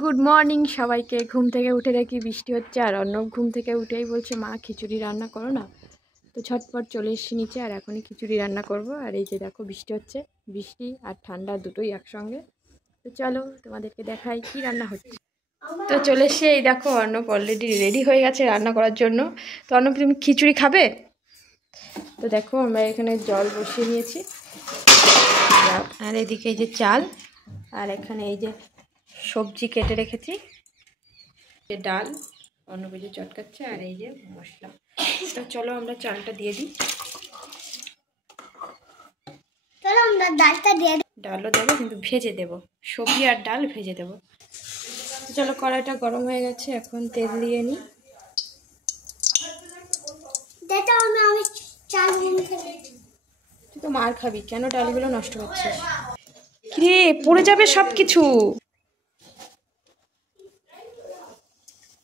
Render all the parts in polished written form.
Good morning সবাইকে। ঘুম থেকে উঠে দেখি বৃষ্টি হচ্ছে, আর অর্ণব ঘুম থেকে উঠেই বলছে মা খিচুড়ি রান্না করো না। তো ছটপট চলে এসেছি নিচে, আর এখনই খিচুড়ি রান্না করব। আর এই যে দেখো বৃষ্টি হচ্ছে, বৃষ্টি আর ঠান্ডা দুটোই একসঙ্গে। তো চলো তোমাদেরকে দেখাই কি রান্না হচ্ছে। তো চলে এসে এই দেখো অর্ণব অলরেডি রেডি হয়ে গেছে রান্না করার জন্য। তো অর্ণব, তুমি খিচুড়ি খাবে? তো দেখো আমরা এখানে জল বসিয়ে নিয়েছি, আর এদিকে এই যে চাল, আর এখানে এই যে সবজি কেটে রেখেছি, ডাল অন্য কিছু চটকাচ্ছে, আর এই যে মশলা। তো চলো আমরা চালটা দিয়ে দিই। চলো আমরা ডালটা দিয়ে দিই। ডালও দেবো কিন্তু ভেজে দেবো, সবজি আর ডাল ভেজে দেবো। চলো কড়াইটা গরম হয়ে গেছে, এখন তেল দিয়ে নিই। আমি চাল তুই তো মার খাবি, কেন ডালগুলো নষ্ট করছিস? কিরে পড়ে যাবে সব কিছু।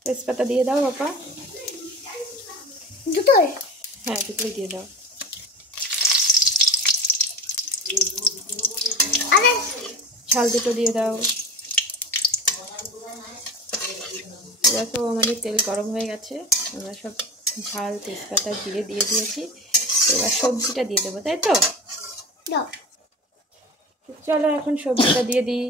তেজপাতা দিয়ে দাও বাবা। দুটোই? হ্যাঁ দুটোই দিয়ে দাও। আরে ঝাল দুটো দিয়ে দাও। দেখো আমাদের তেল গরম হয়ে গেছে, আমরা সব ঝাল তেজপাতা জিরে দিয়ে দিয়েছি। এবার সবজিটা দিয়ে দেবো, তাই তো? দাও। চলো এখন সবজিটা দিয়ে দিই।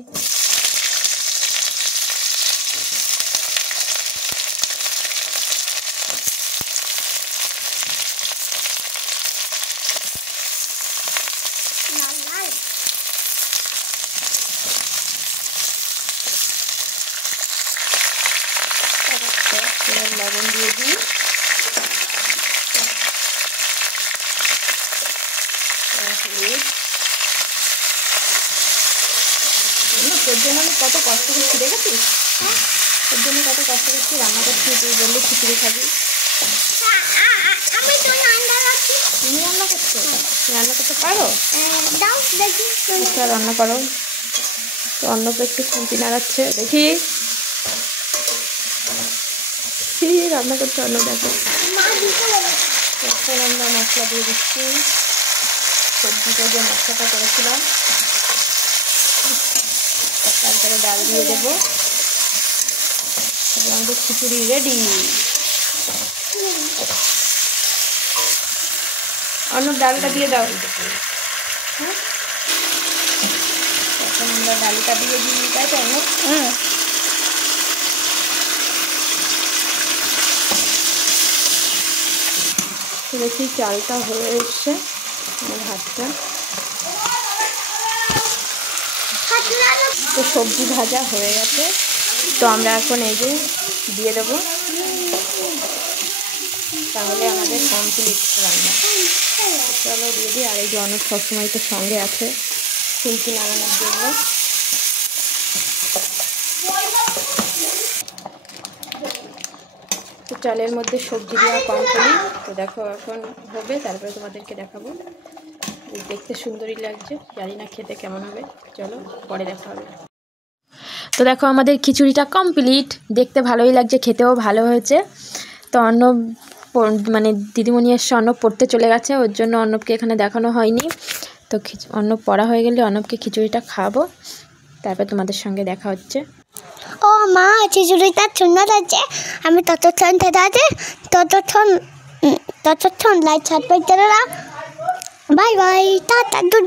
এবার লবণ দিয়ে দিই। তোর জন্য আমি কত কষ্ট করছি দেখেছিস? তোর জন্য কত কষ্ট করছি, রান্না করছি। তুই বললি খিচুড়ি খাবি। তুমি রান্না করছো? রান্না করতে পারো? দাও দেখি। আচ্ছা রান্না করো। তো অন্যকে একটু খুন্তি নাড়াচ্ছে, দেখি কি রান্না করছে অন্য। দেখো এখন আমরা মশলা দিয়ে দিচ্ছি, সবজিটা যে মশলাটা করেছিলাম, তারপরে ডাল দিয়ে দেবো। তারপরে আমাদের খিচুড়ি রেডি। অন্য ডালটা দিয়ে দাও। হ্যাঁ এখন আমরা ডালটা দিয়ে দিই, তাই তো? অন্য দেখি চালটা হয়ে এসছে, আমার ভাতটা। তো সবজি ভাজা হয়ে গেছে, তো আমরা এখন এই যে দিয়ে দেবো, তাহলে আমাদের কমপ্লিট রান্না। চলো দিয়ে দিই। আর এই যে অনেক সবসময় তো সঙ্গে আছে খুন্তি নাড়ানোর জন্য। তো চালের মধ্যে সবজি দেওয়া কমপ্লিট। তো দেখো এখন হবে, তারপরে তোমাদেরকে দেখাবো। দেখতে সুন্দরই লাগছে, জানি না খেতে কেমন হবে, চলো পরে দেখা হবে। তো দেখো আমাদের খিচুড়িটা কমপ্লিট, দেখতে ভালোই লাগছে, খেতেও ভালো হয়েছে। তো অর্ণব মানে দিদিমণি এসে অর্ণব পড়তে চলে গেছে, ওর জন্য অর্ণবকে এখানে দেখানো হয়নি। তো অর্ণব পড়া হয়ে গেলে অর্ণবকে খিচুড়িটা খাওয়াবো, তারপর তোমাদের সঙ্গে দেখা হচ্ছে। ও মা খিচুড়িটা সুন্দর আছে, আমি ততক্ষণ লাইট ছাড়বে। Bye bye, tata, good bye.